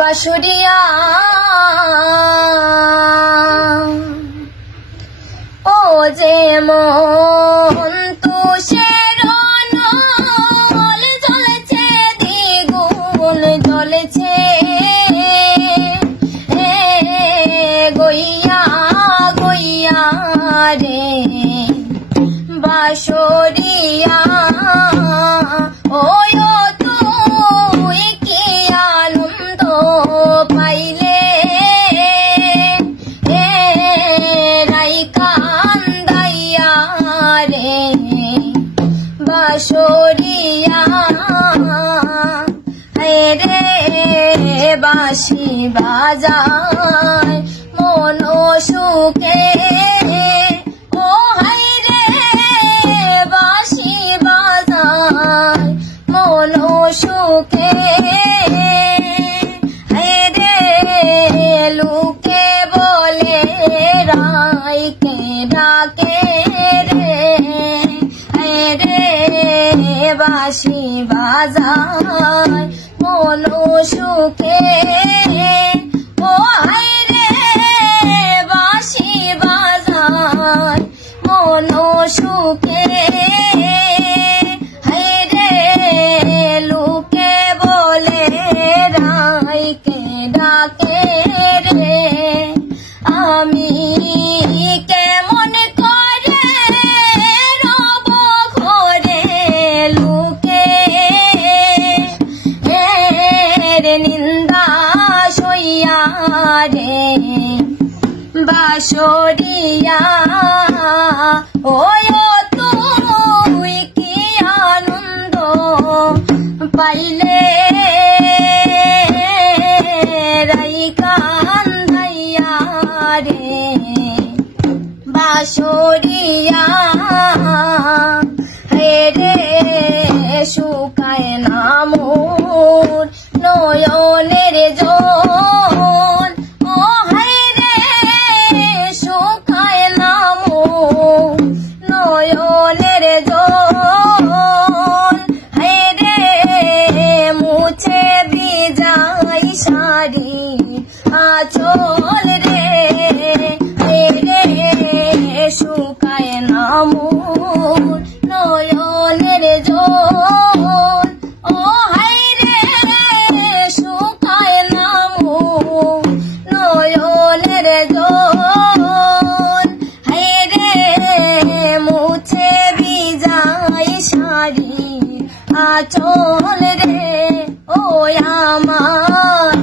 বাঁশুরিয়া ও যে মন তুষের নল জ্বলেছে দ্বিগুণ জ্বলেছে গইয়া গইয়া রে বাঁশুরিয়া ও তুই কি আনন্দ পাইলে রাই কান্দাইয়া রে বাঁশুরিয়া রে বাঁশি বাজায় মন সুখে ও হাই রে বাঁশি বাজায় মন সুখে রে লুকে বলে রাইকে ডাকে রে রে বাঁশি বাজায় মন সুখে ও হাই রে বাঁশি বাজায় মন সুখে হাই রে লুকে বলে রাইকে ডাকে রে আমি কেমন করে রব ঘরে লুকে রে নিন্দা সইয়া রে বাঁশুরিয়া ও তুই কি আনন্দ পাইলে রাই কান্দাইয়া রে বাঁশুরিয়া রে শুকায় না মোর নয়নের জল ও হাই রে শুকায় না মোর নয়নের জল হাই রে মুছে বিজাই শাড়ি আঁচল রে রে শুকায় না মোর নয়নের জল ও হাই রে শুকায় না মোর নয়নের জল হাই রে মুছে বিজাই শাড়ি আঁচল রে ও আমার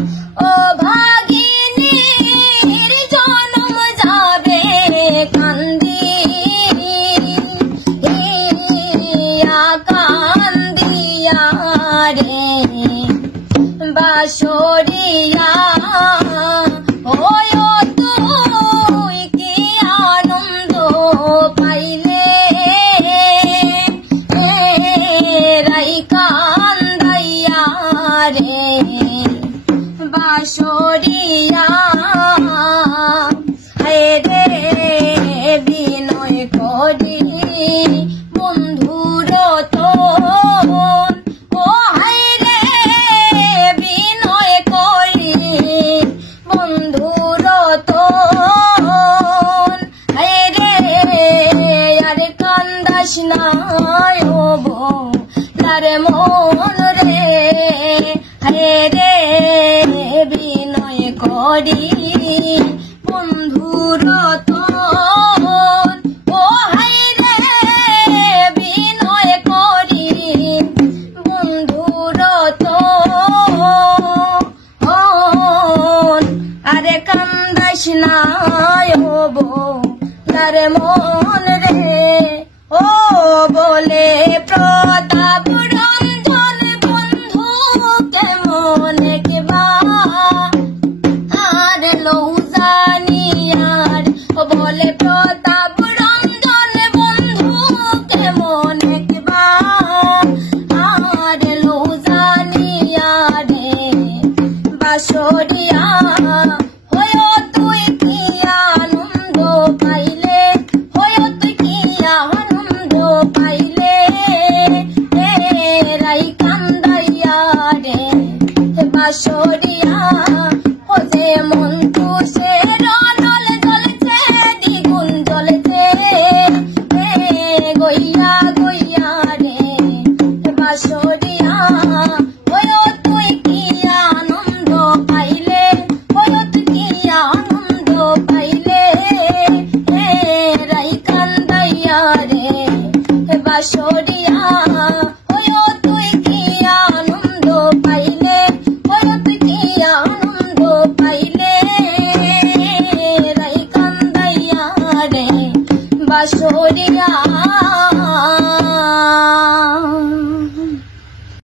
ও ভাগিনীর জনম যাবে কান্দি কান্দিয়া রে বাঁশুরিয়া ও তুই কি আনন্দ পাইলে রাই কান্দাইয়া রে বাঁশুরিয়া রে বিনয় করি বন্ধুর তোন ও হাই রে বিনয় করি বন্ধুর তোন হাই রে আর কান্দাস না তার মন রে হাই রে বিনয় করি বন্ধুর তোন ও হাই রে বিনয় করি বন্ধুর তোন আরে কান্দাস না তার মন রে ও বলে প্রতাপ রঞ্জন বন্ধু কেমন কিবা আর লৌজানিয়ার ও বলে প্রতাপ রঞ্জন বন্ধু কেমন কিবা আর লৌজানিয়ার বাঁশুরিয়া তুই কি আনন্দ পাইলে তুই কি আনন্দ পাইলে রাই কান্দাইয়া রে বাঁশুরিয়া। সরিয়া